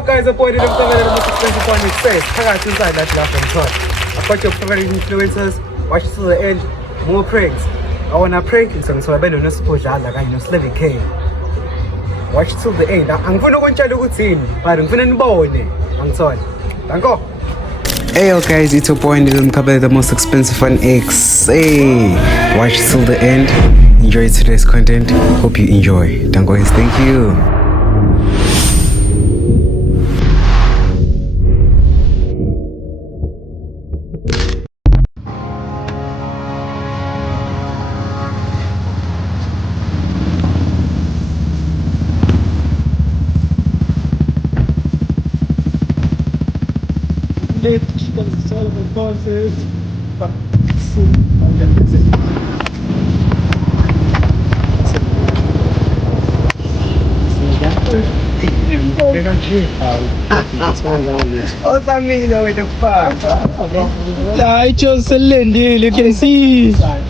up, guys? Appointed them the most expensive one with space. I got inside that laugh and talk. I've got your favorite influencers. Watch till the end. More pranks. I wanna prank you, so I've been on a sport like I know Slavic K. Watch till the end. I'm gonna go and try to go in, but I'm gonna bow in it. I'm sorry. Thank you. Hey yo guys, it's Appointed them the most expensive one X. Hey, watch till the end. Enjoy today's content. Hope you enjoy. Guys, thank you. Oh, Samino, what the fuck? I chose a lady, you can see. Yeah,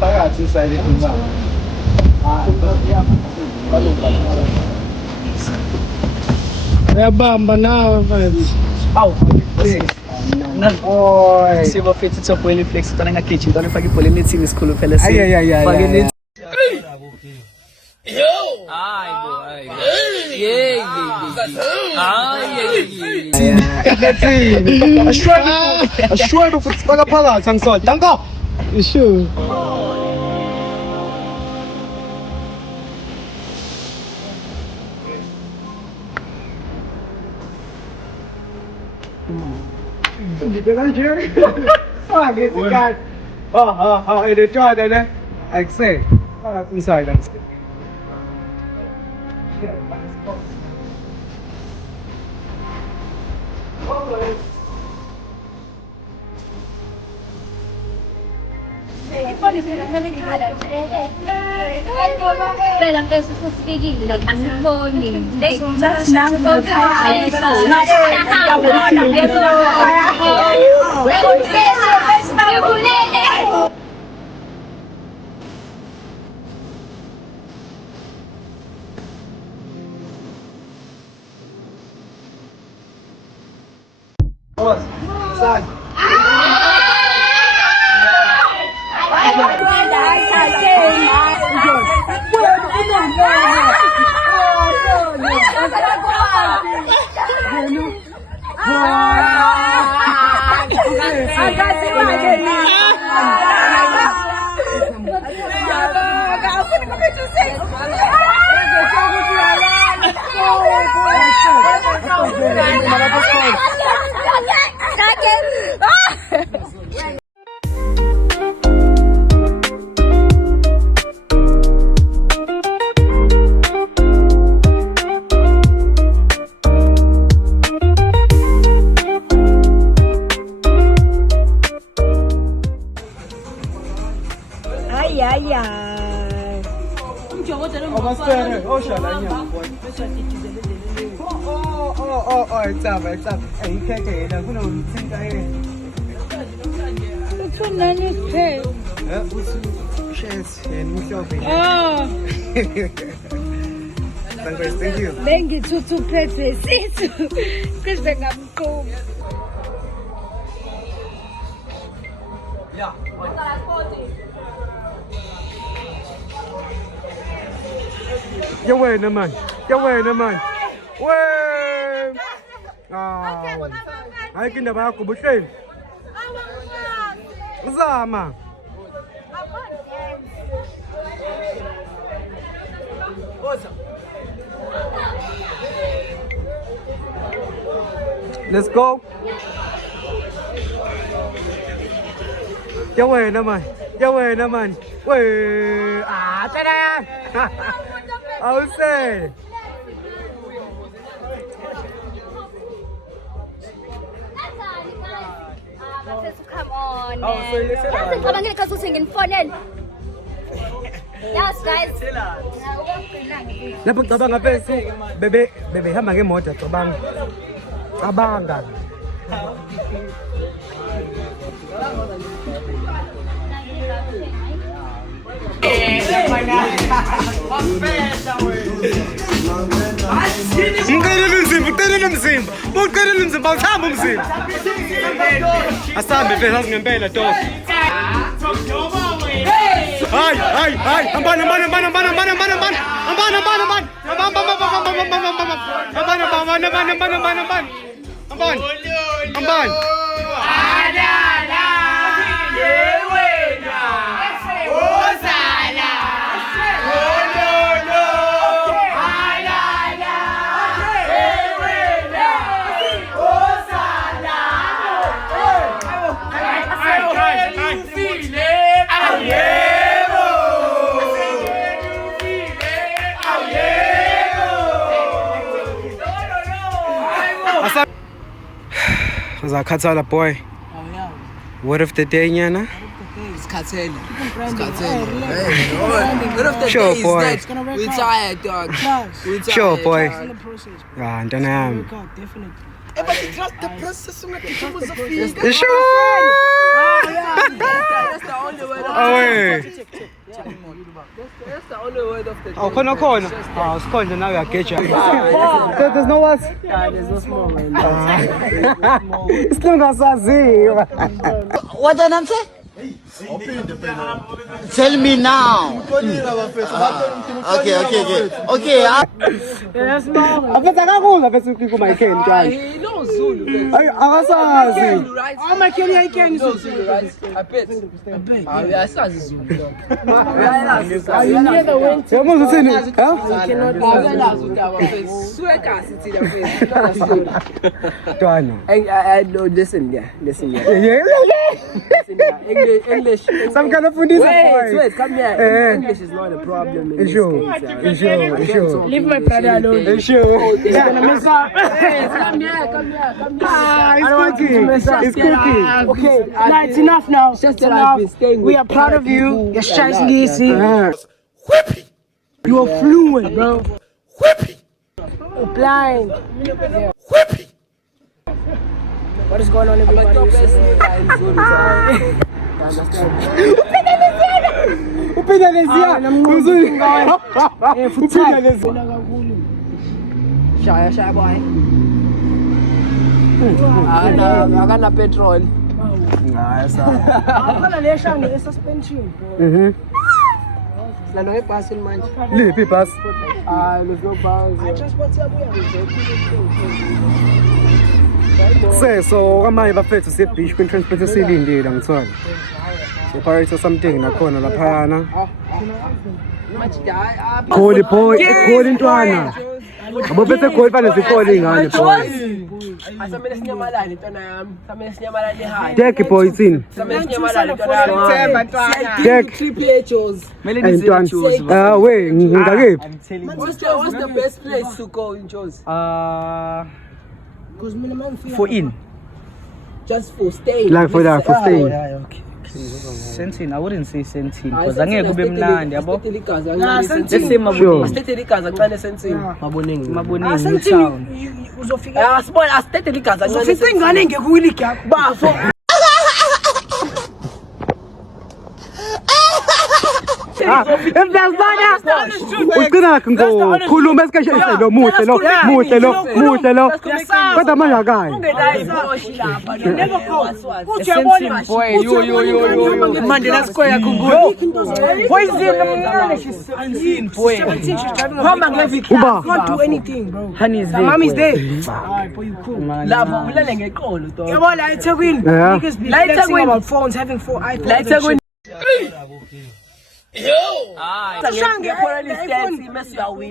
bamba now, Oi. se vou feito seu pole flex, tô na kitchen, tô na pagi pole net sin school pela Ay, ay, ay, ay, pagi ay, net. Ay, yeah. I swear to fuck pala sang sol. Tangko. Sure. Dito lang, Jerry. Get the guy. Ito try that. I say. Inside. Dalam kasus segini, ang morning. It's up. Hey, you can't get it. Who knows? Which one then is pay? Thank you. Thank you to pay. Because they got cool. Yeah. Cái quê nữa mày. Quê. Ay kinaba ako bushin. Zama. Let's go. Kéo về nữa mày. Quê. Tới đây. Ose. Come on, Oh, so you said that. Come on, get us singing fun then. Yes, guys. Dapat tabang apa sih? Bebe hama ke motor tabang. Abang kan. Mqelele umzimba, uqelele umzimba, awuthamba umzimba. Asambe phela ngempela dog. Hayi, hambana. Zakhathala boy. What if the day, Nyana? Sure, boy. We tired, dog. Sure, boy. Ah, don't know. But it's not the process of the Sure. That's the only word of That's the only word of the day. Oh, corner. Oh, it's corner now. I get you. There's no what? There's no small man. It's not Asazi. What the name say? Tell me now. Okay. Yes, ma'am. Apetha kakhulu apetha ukiko my Ken njani. He knows Zulu. Akasazi. Oh, my Ken, I can Zulu, right? I bet. I saw Zulu. You never went to. Yabo uthini? Ha? Twana. I know, listen, yeah. English. Some kind of fundisa boy. Wait, come here. English is not a problem in this case. Sure. Leave my brother alone. Sure. It's gonna mess up. Come here. It's cooking. Okay, now it's enough now. Just It's that enough. I've been staying We with are proud of you. people You're stressing easy. You You're fluent, bro. You're blind. What is going on, everybody? Shaya boy. Akana petrol. Suspension. Lalo ngebhasi manje. Liphi bus? Lo bus. So kamanje bafethu siye beach kwi transport esilindile ngithona. Operator something nakhona laphayana. Kholi boy, kholi ntwana. Abophethe kholi fane sikholi ingane boy. Asamele sinyamalale ntwana yami. Samele sinyamalale high. Dek boy itsini. Samele sinyamalale ntwana yami. Dek. Triple H's. Ntwana. We ngakephi? What's the best place to go in Jozi? For in. Just for staying. Like for that, for staying. Okay. Sentin, I wouldn't say Sentin because angeke kube mnandi yabo. Let's say Sure. Asithethe igazi kancane sensini. Maboningi town. Uzofika. Asibona asithethe igazi kancane. Uzofika ingane ngekuwiliki yakho. Bafo. Ugcina ngokhuluma esikashini lo muhle lo. Kodwa manje akayi. Mandela Square yakho. Uba. Can't do anything, bro. Honey's The mommy's there. Lapho ulale ngeqolo to. Yabo la eThekwini. Yeah. Niggas be La flexing eThekwini. about phones, having 4 iPhones. La eThekwini.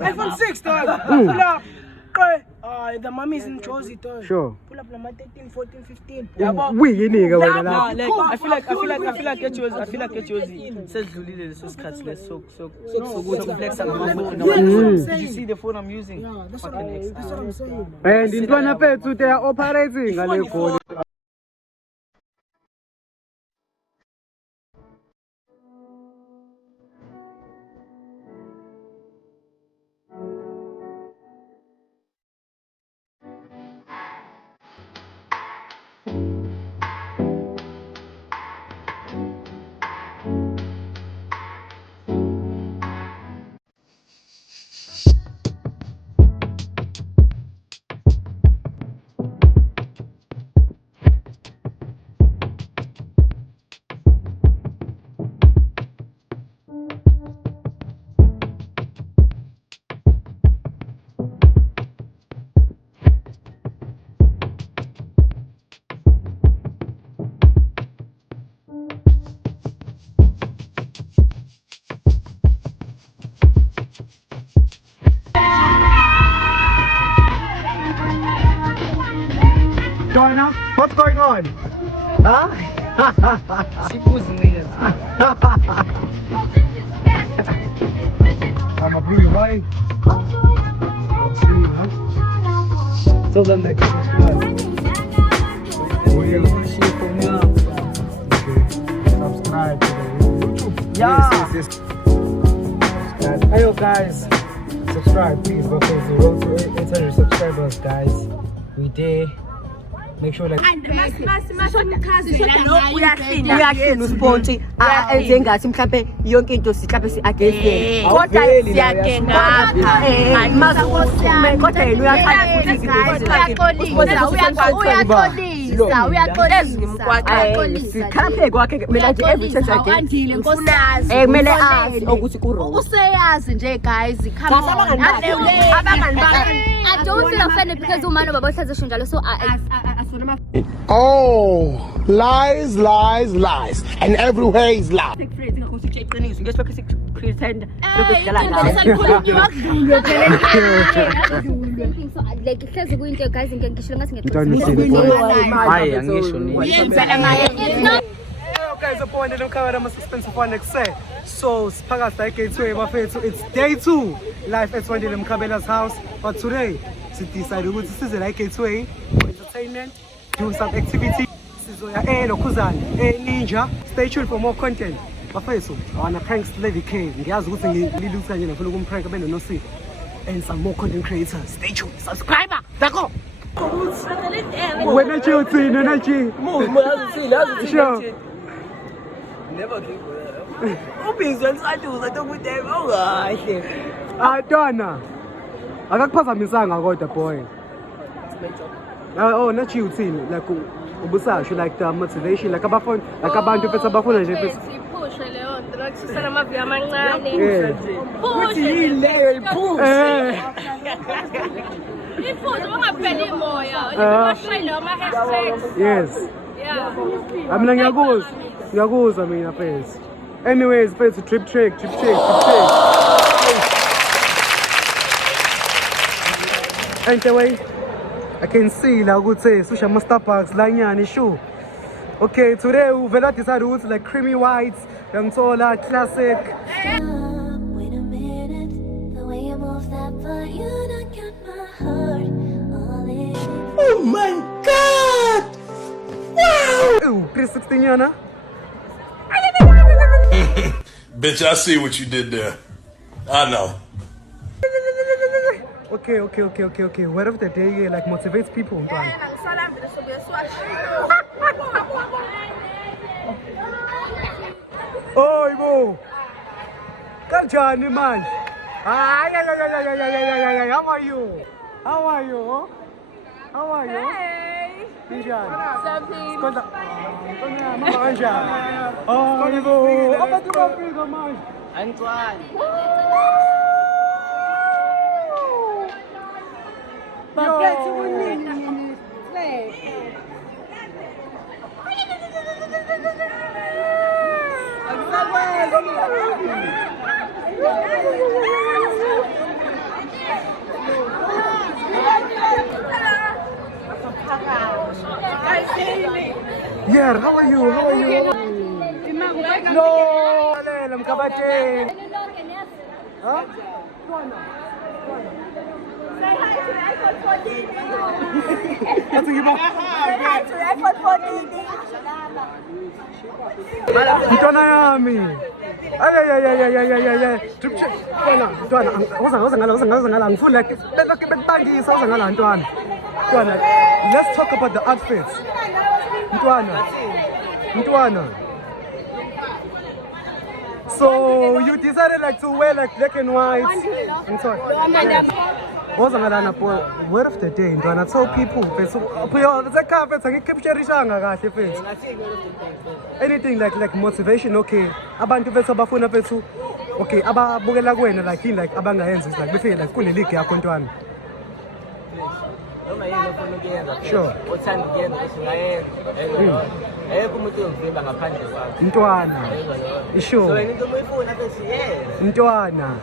iPhone 6, dog. Pull up. The mommy's in Jozi, dog. Sure. Pull up number 13, 14, 15. Uyini ke wena la. I feel like it was sedlulile leso sikhathi leso flexa ngamafoni. Did you see the phone I'm using? Yeah, that's what I'm saying. And intwana fethu they are operating ngale goli. Donna, what's going on? Huh? She pushing niggas. I'm a blue white. So then they subscribe to the YouTube. Yeah. Yes. Hey yo guys, subscribe please. We're close to the road to 800 subscribers, guys. We did. Make sure like uyahlina usponti enze ngathi mhlambe yonke into sihlabe si-against kodwa siyakengapha kodwa yena uyaxolisa sikhalaphe kwakhe kumele nje every time kumele azi ukuthi kurong useyazi nje guys come on abangani bami I don't feel offended because umama baba uhlazisho njalo so Oh, lies, lies, lies. And everywhere is lies. like hlezi kuyinto guys ngisho ngathi guys, upon the cover of suspense of one say. So, Spagas like it's day 2 live at one of Mkabella's house. But today, we decided this is like it's way for entertainment, do some activity. This is Kuzan, Ninja. Stay tuned for more content. But first, I want to thank Levy K. And some more content creators. Stay tuned. Subscriber. D'accord. When I chill, sure. Never keep Donna. Akakuphazamisanga kodwa boy. Oh, not you thing like ubusasho like the motivation like abafuna like abantu bethu abafuna nje bethu. push leyo nto nakusisana amavi amancane. push ile push. Ifuthi ungapheli imoya. Ulimashayi ama hashtags. Yes. Yeah. Mina ngiyakuzwa mina face. Anyways, face trip check. Anyway, I can see la ukuthi susha ama Starbucks la nyani sure. Okay, today we will decide what's like creamy whites, yangithola classic. Wait a minute, the way you move that butt, you done got my heart all in. Oh my God! Wow! Ooh, 316 yana. Bitch, I see what you did there. I know. Okay. Word of the day like motivates people. Oh, Ibo. Kanjani man? Ay. How are you? Hey. Kanjani? Mama kanjani? Oh, Ibo. Apa tu Afrika man? Antoine. Yeah, how are you? No, I'm kabating. Huh? Say hi to iPhone 14. That's Say hi to iPhone 14. Ntwana yami. Ay. Trip check. Ntwana, woza ngala ngifuna like bekubangisa woza ngala ntwana. Ntwana, let's talk about the outfits. Ntwana. So you decided like to wear like black and white. I'm sorry. What's another word of the day? Ntwana, tell people. Anything like motivation, okay. Abantu bethu abafuna bethu, okay. Ababukela kuwena like in like abangayenza like befike like kule league yakho ntwana. Sure. Ntwana. Sure. Ntwana.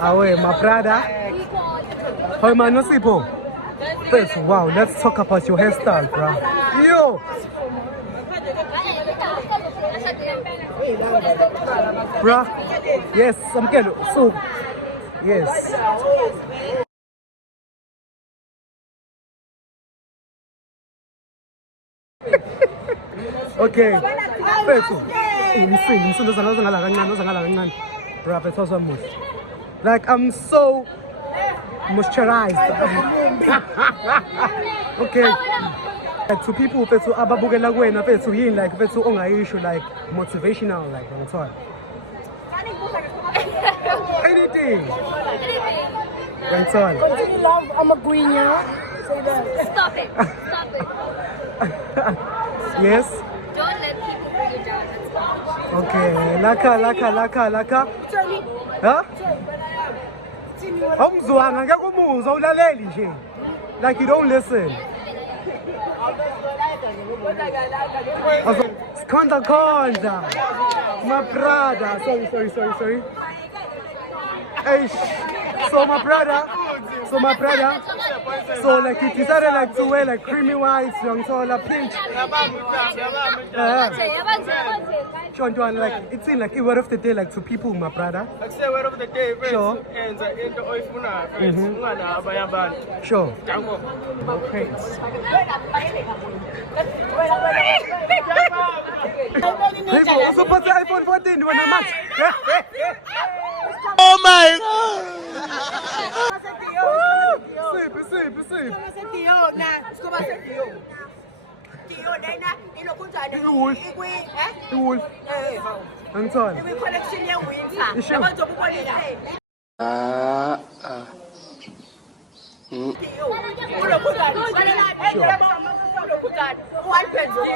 Awe, my brother. How man Nosipho? First, wow, let's talk about your hairstyle, bro. Yo! Bruh, yes, I'm getting so, yes. Okay, first, like I'm so moisturized. Okay. Like to people who ababukela kuwena fethu yini like fethu ongayisho like motivational like ngithola. Anything. Ngithola. Continue love, I'm a queen, yeah. Say that. Stop it. Stop it. Yes. Don't let people bring you down. Okay. Laka. Tell me. Huh? Awuzwanga ngeke umuzwa ulaleli nje. Like you don't listen. Konda. My brother. Sorry. Hey, so my brother. So like you decided like to wear like creamy white, young solar pink. Like it's in like a word of the day like to people, my brother. Like say word of the day, sure. And into oifuna, Sure. Okay. People, also put the iPhone 14 when I'm at. Oh my God! Sleep.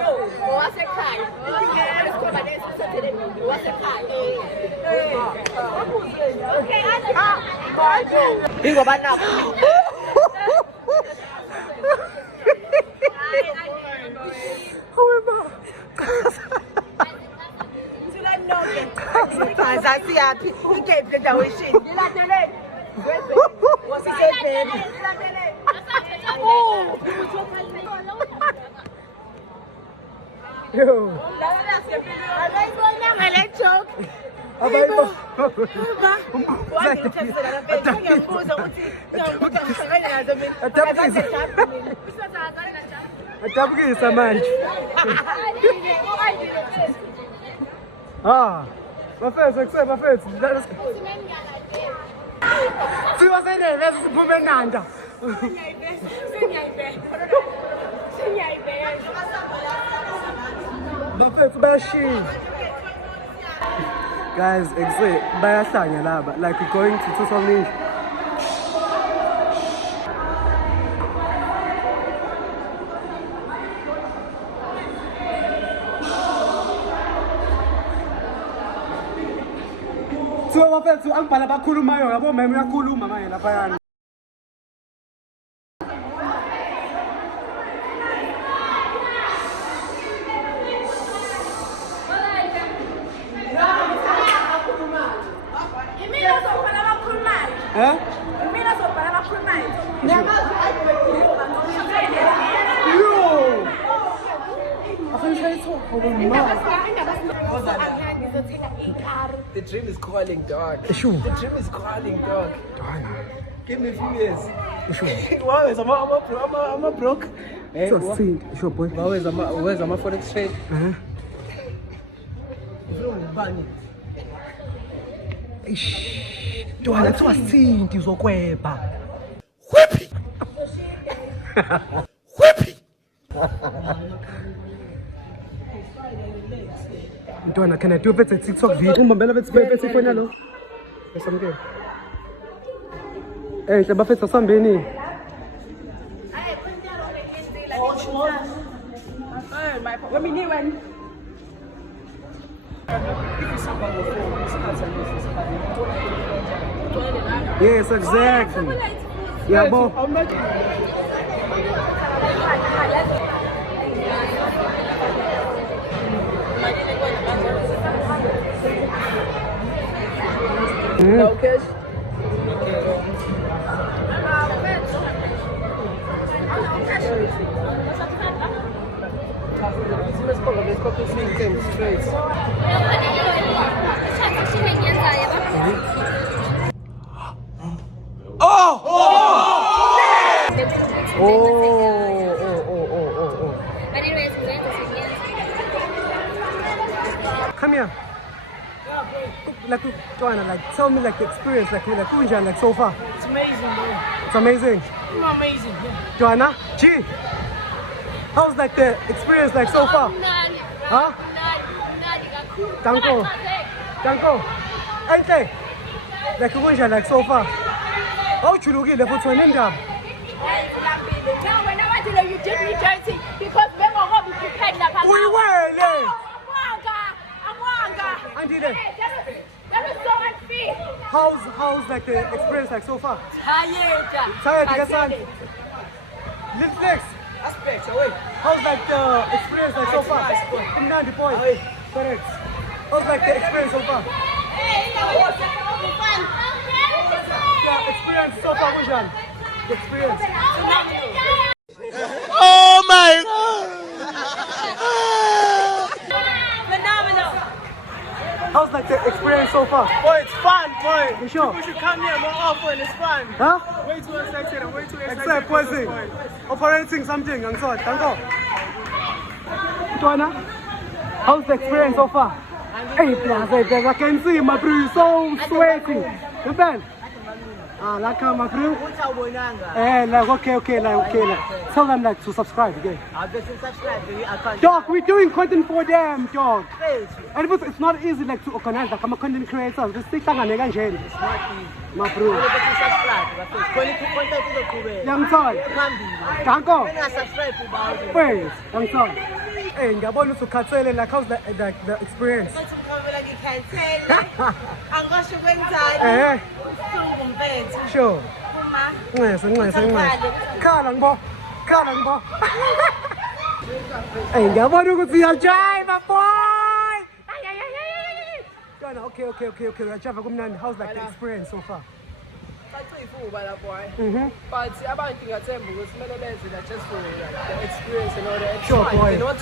Yo. Atabukisa manje. Bafethu. Siwa sene siphume nanda. Bafethu bayashiya. Guys, bayahlanya laba like we're going to something. So bafethu angibhala bakhulumayo yabo meme uyakhuluma manje lapha yana. The dream is calling, dog. The dream is calling, dog. Give me a few years. I'm a broke. Sure, boy. Where's my forex trade? Dwana siwasinti uzokweba. Dwana, can I do a bit of TikTok video? Hey, the buffet of somebody. Yes, exactly. Yeah, boy. copy system straight. Come here. Like, Joanna, like, tell me, like, the experience, like, Kunjan, like, so far. It's amazing, bro. It's amazing. Amazing, yeah. Joanna, G, how's, like, the experience, like, so far? Huh? Danko. Ente, like, Kunjan, like, so far. How should you get the photo in India? You did me dirty because we were prepared. We were, That is so unfair. How's like the experience like so far? Tired, Gasan. Little flex. Aspects away. How's like the experience like so far? In 90 points. Correct. How's like the experience so far? Yeah, experience so far, Wishan. The experience. Oh my God! How's like the experience so far? Boy, it's fun, boy. You sure? People should come here more often. It's fun. Huh? Way too excited. I'm way too excited. Except posing. Operating something. I'm sorry. Danko. Joanna, how's the experience so far? Hey, plus, I can see my bro is so sweaty. You been? Like my bro. Like okay, like tell them like to subscribe again. Dog, we're doing content for them, dog. And it's not easy like to organize like I'm a content creator. Just stick on again, Jane. It's not easy. My bro. Young son. Danko. Wait, young son. Hey, ngiyabona ukuthi ukhathele like how's the experience? Sure. Nxese. Khala ngibo. Hey, ngiyabona ukuthi uyajive boy. Jona, okay. Uyajive kumnandi. How's like the experience so far? But about ngingathemba ukuthi kumele benze that just for the experience and all that. Sure, boy. You know what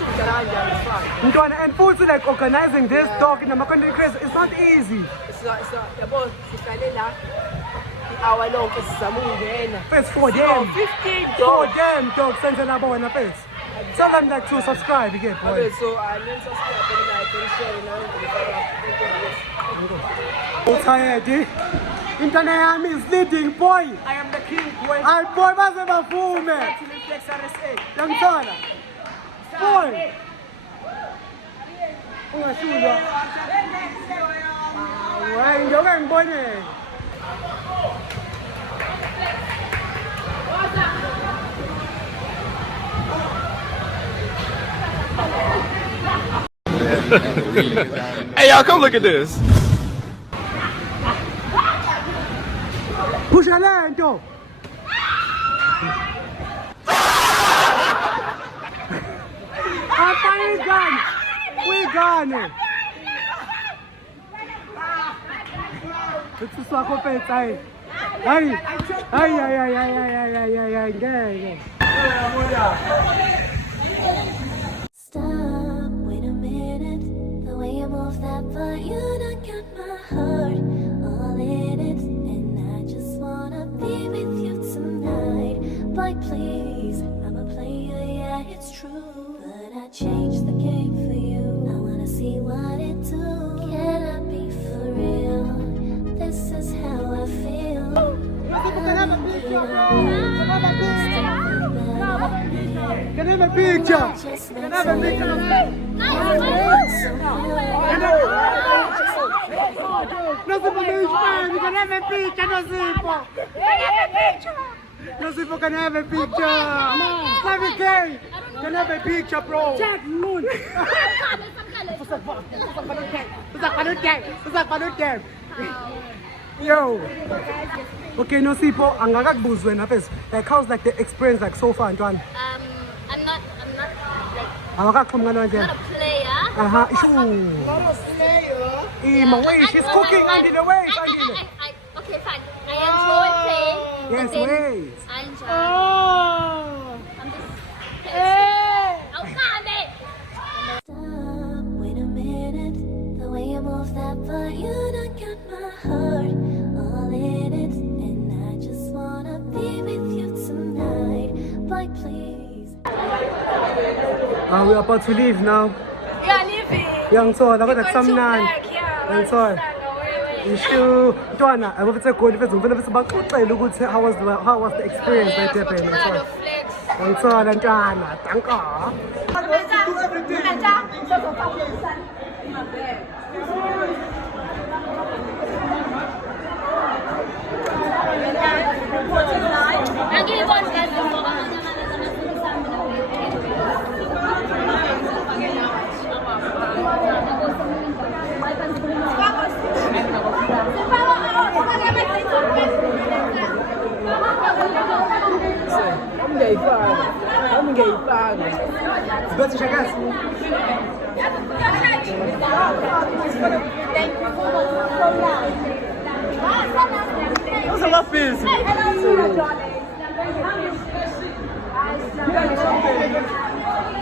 Ntwana, and futhi like organizing this dog in the content creators, it's not easy. It's not. Yabo, sihlale la i-hour lonke sizama ukungena. First for them. 15 For them, dog. Send an hour on the face. Tell them like to subscribe again, boy. Okay, so I need to subscribe and I can share and Tired. Internet yami is leading, boy. I am the king, boy. Ay, boy, baze bavume. Yangithanda. Boy. Ungashulwa. Hayi, njoke ngibone. Hey, y'all, come look at this. Push a lento. Apa we gone. It's so competitive. Hey, ngeke. Stop, wait a minute. The way you move that butt, you done got my heart all in it. And I just wanna be with you tonight. But please, I'm a player, yeah, it's true. But I changed the game for you. I wanna see what it do. Can I be for real? This is how I feel. Can I have a picture? Can I have a picture of that? No Sipo, you can have a picture, no Sipo. No Sipo, can I have a picture? Slavic K, can I have a picture, bro? Jack Moon. Yo. Okay, no Sipo, angakakubuzwe na first. Like how's like the experience like so far, Ntwana? I'm not like Awakaxhumana not nje. a player. Ishu. Ima, wait, she's cooking under the way, Okay, fine. I enjoy playing. Yes, but then wait. I enjoy. I'm just. Stop. We are about to leave now. You are leaving. Uyangithola kodwa You're going to kusamnandi. black, yeah. Uyangithola. Ishu Ntwana abafethe goli phezulu mfana bese baxoxela ukuthi how was the experience right there baby. Uyangithola Ntwana. Danko. Bethi shakazi. Those are my fears.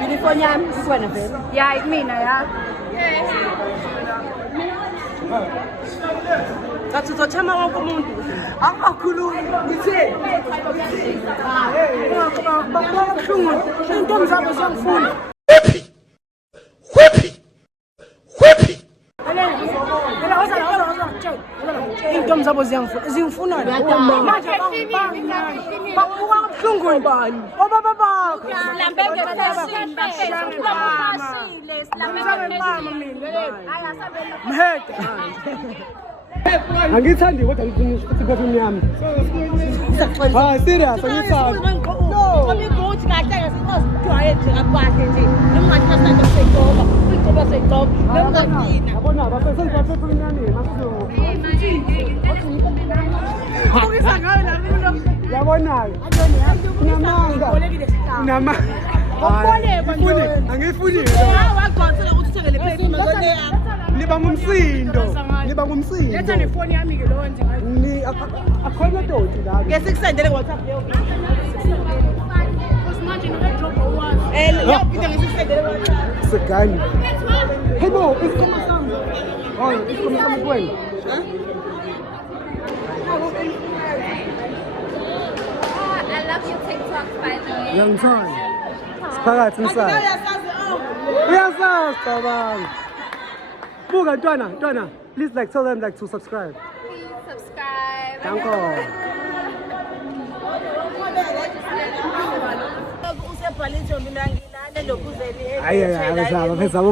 Uniform yami sikwena vele. Yeah, mina, yeah. That's what I'm going to do. I'm not going Intom zabo ziyangifuna manje babuka kabuhlungu ibani obaba bakho Silambeke phezulu mhede Angithandi kodwa ngifuna ukuthi perfume yami. Ah serious angithandi. No, kami gothi kahle ngesikhathi nje akwahle nje. Engathi nasanda seyitoba, uyitoba seyitoba. Nengaqina. Yabona bafethe perfume yami masizo. Ukisangana nalo. Yabona. Namanga. Nama. Angifuni. Waqothela ukuthi uthengele perfume ngone yakho. Niba ngumsindo. Letha nefoni yami ke lo nje. Ni akhona doti la. Ke sikusendele WhatsApp leyo. Manje ngidrop owazi. Yaphinda ngisendele WhatsApp. Segani. Hello, isikhuluma sami. Oh, isikhuluma sami kwena. I love your TikTok, by the way. Uyangithanda. Siphakathi inside. Uyasazi cabanga. Buka Ntwana, please like tell them like to subscribe. Please subscribe. Danko.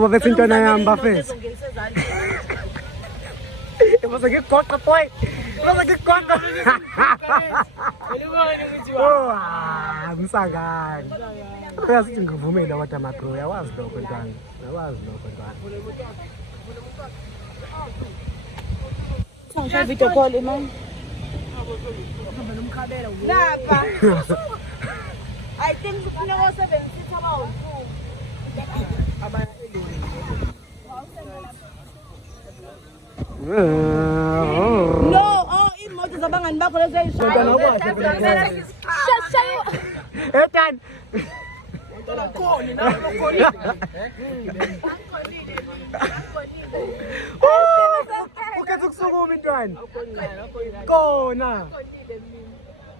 Bafethe Ntwana yami bafethe. Bafethe ngigoqa boy. Bafethe ngigoqa. Oh, msangani. Uyasithi ngivumile kodwa ma bro, yawazi lokho Ntwana. Yawazi lokho Ntwana. Ngishaya video call man. Lapha. I think kufuneka usebenzise about 2. No, imoto zabangani bakho lezo Ntwana kwahle. Etan. Ukhetha ukusukuma Ntwana. Kona.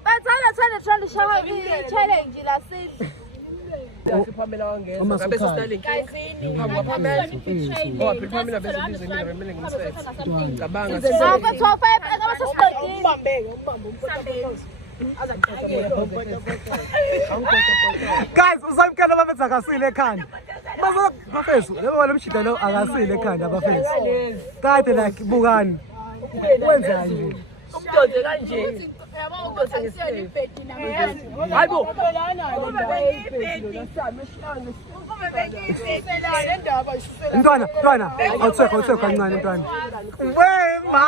Bathanda shawa i-challenge la sidle. Pamela wangeza. Ngabe sisitali inkinga. Pamela. Oh, Pamela bese bize mina remele ngimsethi. Cabanga. Ngabe top 5 ngabe sesiqedile. Guys, usamkela bafethu akasile ekhanda. Bafethu, lebo lemshida lo akasile ekhanda bafethu. Kade like bukani. Wenza nje. Umdodze kanje. Hayibo. Ntwana, awuthekho kancane Ntwana. Wema.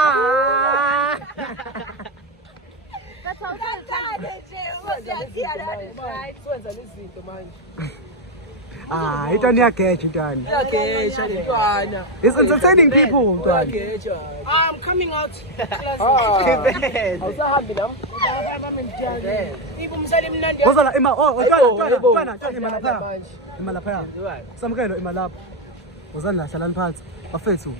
Ntwana iyageja Ntwana. Iyageja Ntwana. It's entertaining people Ntwana. I'm coming out. Awusahambi la. Ibumsele mnandi. Wozala Ntwana ima lapha. Samkelo ima lapha. Wozani la hlalani phansi. Bafethu.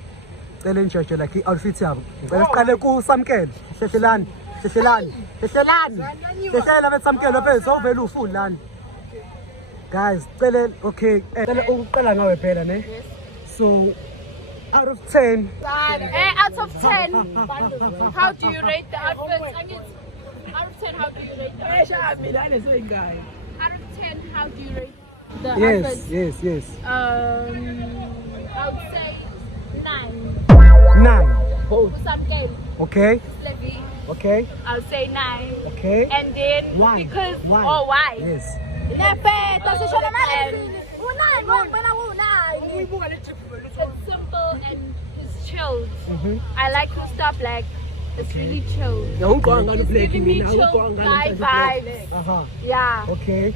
Cela njeje like i-outfit yabo. Ngicela siqale ku Samkelo. Hlehlelani. Hlehlela bethi Samkelo bafethu awuvela ufuni lana. Guys, okay. Uqala ngawe phela ne. So out of 10. Out of 10, how do you rate the outfits? I mean, out of 10, how do you rate the outfits? Out of 10, how do you rate the outfits? Yes. I would say 9. 9. For some game. Okay. Levy. Okay. I would say 9. Okay. And then Why? because Why? why? Yes. It's simple and it's chilled. I like his stuff like it's really chilled. It's giving me chill vibes. Yeah. Okay.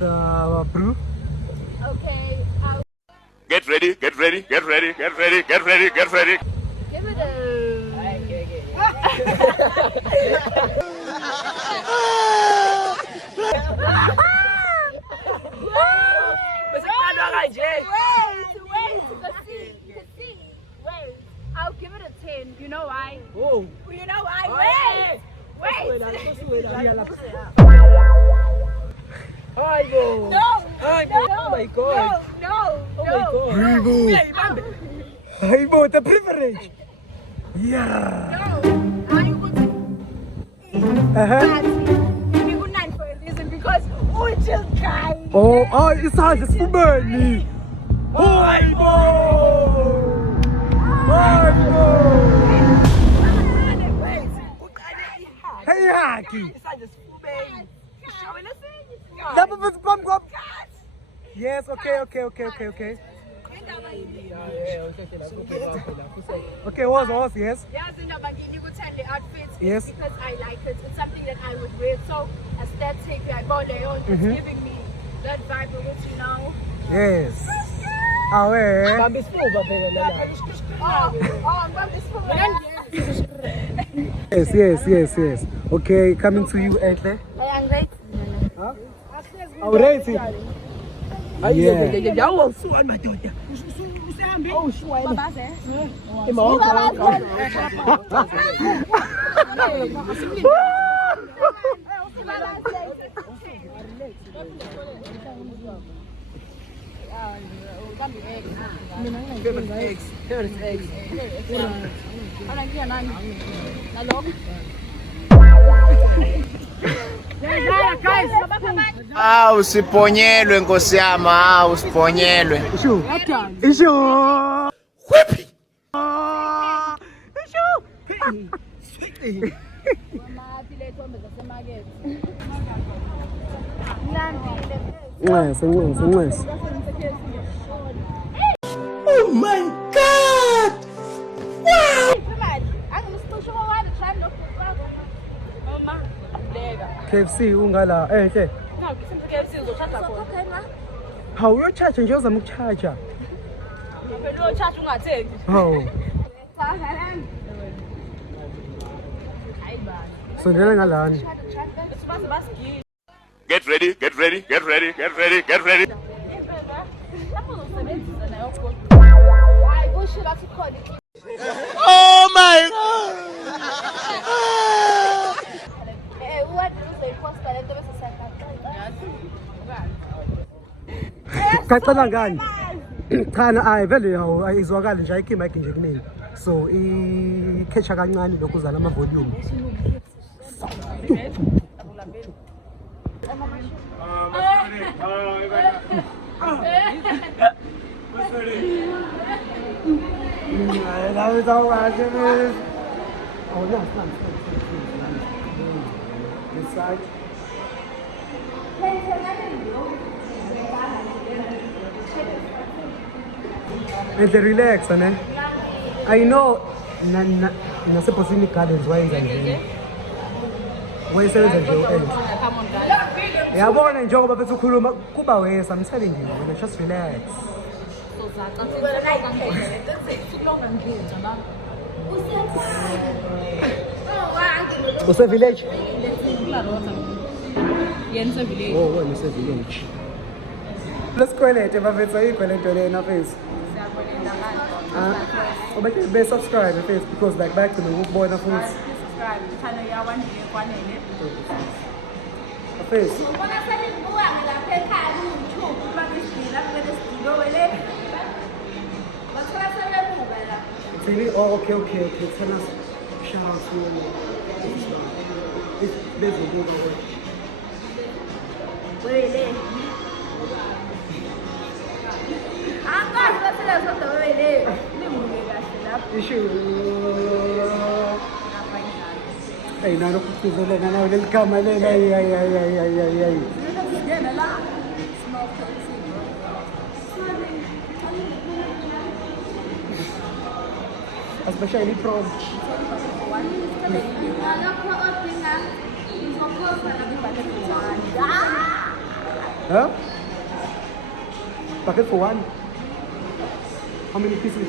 The brew. Okay. I'll Get ready, get ready, get ready, get ready, get ready, get ready. give it a. Wait. I'll give it a 10. You know why? Oh. You know why? Wait. No. Oh my God. No. Ribo, the privilege. Yeah. For a reason because just guy. Oh, it's hard to money. Hey, Haki. Yes, okay. Okay, was, yes. Yes. Because I like it. It's something that I would wear. So aesthetic, I go there. It's giving me that vibe of it, you know. Yes. Awe. Yes. Okay, coming to you, Etle. I'm great. Huh? Alright. Yeah. Usiponyelwe nkosi yami, usiponyelwe. Isho. Whippy. Yes. Oh my God! Wow! KFC ungala enhle. How you charge nje uzama ukucharge? Oh. So ndlela ngalani. Get ready, get ready, get ready, get ready, get ready. Oh my God! Kacela ngani? Cha na vele hawo ayizwakali nje ayikho mic nje kuningi. So ikhetha kancane lokhu uzala ama volume. That was all right. Oh, no, it's not. This side. And relax, ne? I know, naseposini gardens wayenza njani. Wayesenza nje uenze. Yabona njengoba bethu ukhuluma kuba wesa, I'm telling you, just relax. What's a village? Oh, what is a village? Let's go ahead. If I say go ahead to face. But subscribe to face because like back to the boy na foods. face. Oh, okay. Tell us, shout out to there's a good one. Hey, now look at the now they'll come and ay. Especially from huh? Bucket for one. How many pieces?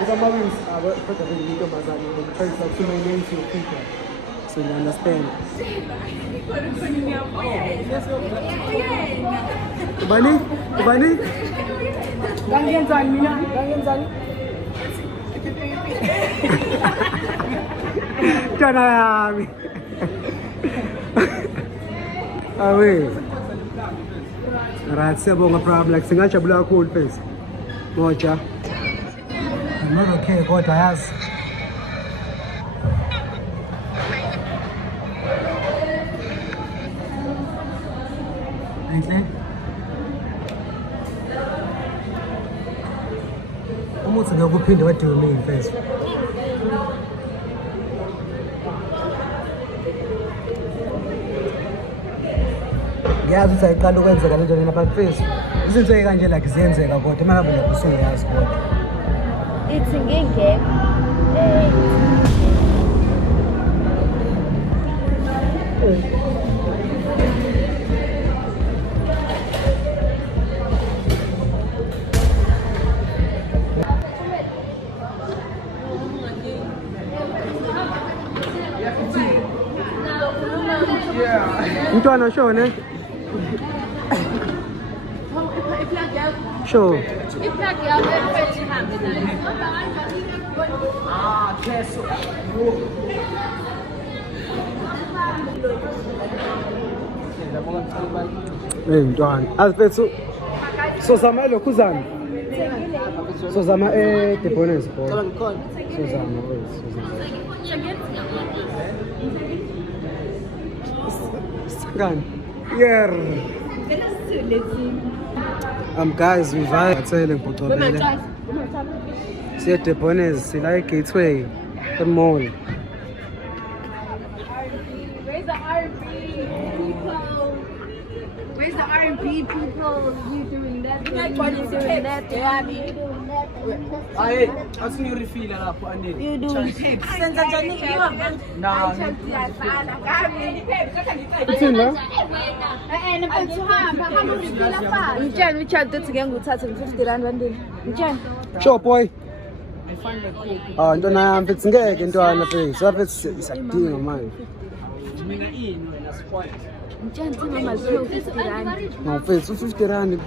Because my wings are put a really good mazani. Because like too many names to people. So you understand. Bani? Gangen zani. Tana yami. Awe. Right, siyabonga problem. Singajabula kakhulu face. Moja. I'm not okay kodwa yazi. Enhle. Umuthi ngokuphinde wadumile face. Yazi ukuthi ayiqala ukwenzeka lento lena but face. Izinto ekanje like ziyenzeka kodwa mangabe lokho usuyazi kodwa. It's ngeke Mntwana shone. Sure. Hey, Mntwana. Azifethu. So zama lokhuzana. So zama the bonus boy. So zama. Scan. Yeah. Guys, we vibe. I tell you, Potobele. See at the bonus. See like Gateway, the mall. Where's the R&B people? Where's the R&B people? You doing that? You doing that? I'll see you refill lapho andeni. you do. Senza njani kiwa? Mtshana uChad uthi ngeke nguthathe nge-50 bandini. Mtshana. Sure boy. Ntwana yami mfethu ngeke ntwana face. Wafethu isakudinga manje. Mina ini wena spoil. Mtshana uthi mama ziphiwe 50 rand. No face 50 rand.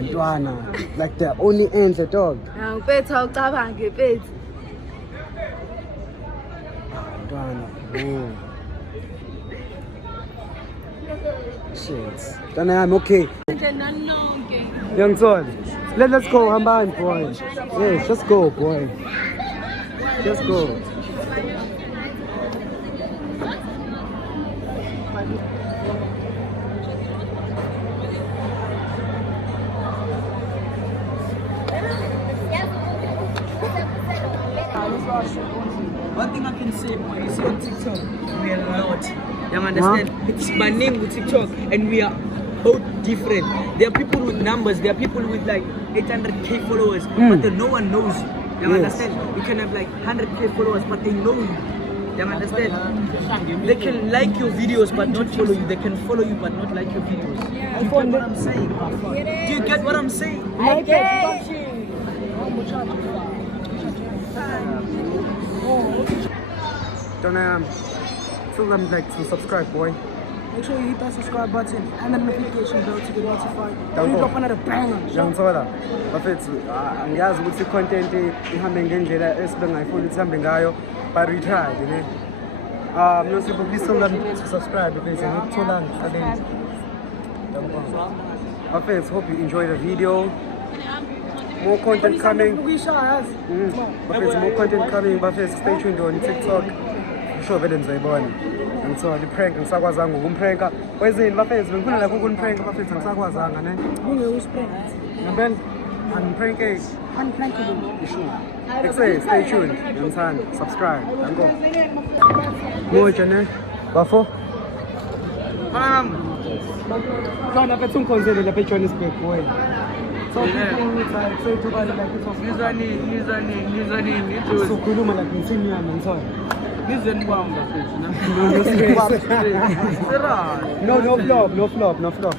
Ntwana like the only enhle dog. Ngiphethe awucabange mfethu. Ntwana. Oh. Shit. Ntwana yami okay. Young son. Let's go hambani boy. Yes, just go boy. Just go. One thing I can say, boy, you see on TikTok, we are a lot. You understand? It's my name with TikTok, and we are both different. There are people with numbers, there are people with like 800k followers, but then no one knows you. You understand? You can have like 100k followers, but they know you. You understand? They can like your videos, but not follow you. They can follow you, but not like your videos. You get what I'm saying? Do you get what I'm saying? I get. Don't tell them like to subscribe, boy. Make sure you hit that subscribe button and the notification bell to get notified. Don't We go. drop another banger. Jangisola. Bafethu angiyazi ukuthi content ihambe ngendlela esibengayifuni ukuthi ihambe ngayo but we tried, you know. No, so please don't forget to subscribe because I'm not too long. My friends, hope you enjoyed the video. More content coming. My friends, more content coming. My friends, stay tuned on TikTok. Sure, better than born. And so the prank and sakwazanga umpranka. Where's it? My friends, when kuna like umpranka, my friends, and sakwazanga, ne? Ben, and prank is unprankable. Sure. Stay tuned. And subscribe and go. More channel. Bafo. Kana pethu ngikhonzele lapha eJohannesburg boy. So ukhuluma like insimiyana ngithola. Ngizweni kwami bafethu. No flop.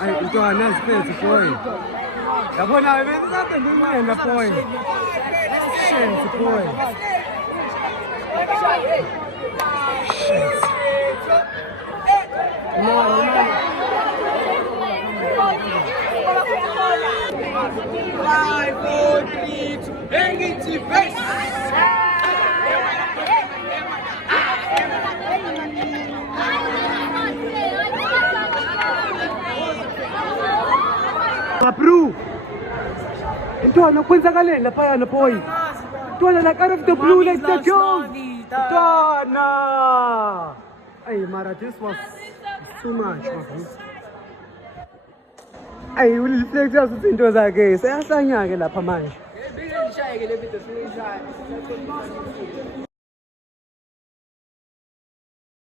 Ay, ntwana ziphethe boy. Yabona benzathe ngimena boy. Shit boy. Five, 4, 3, 2, engage base. Bro, ntwana kwenzakaleni lapha na boy. Ntwana like out of the blue like the girl. Ntwana. Hey, Mara, this was too much, man. Hey, uliflex into zakhe. Seyahlanya ke lapha manje.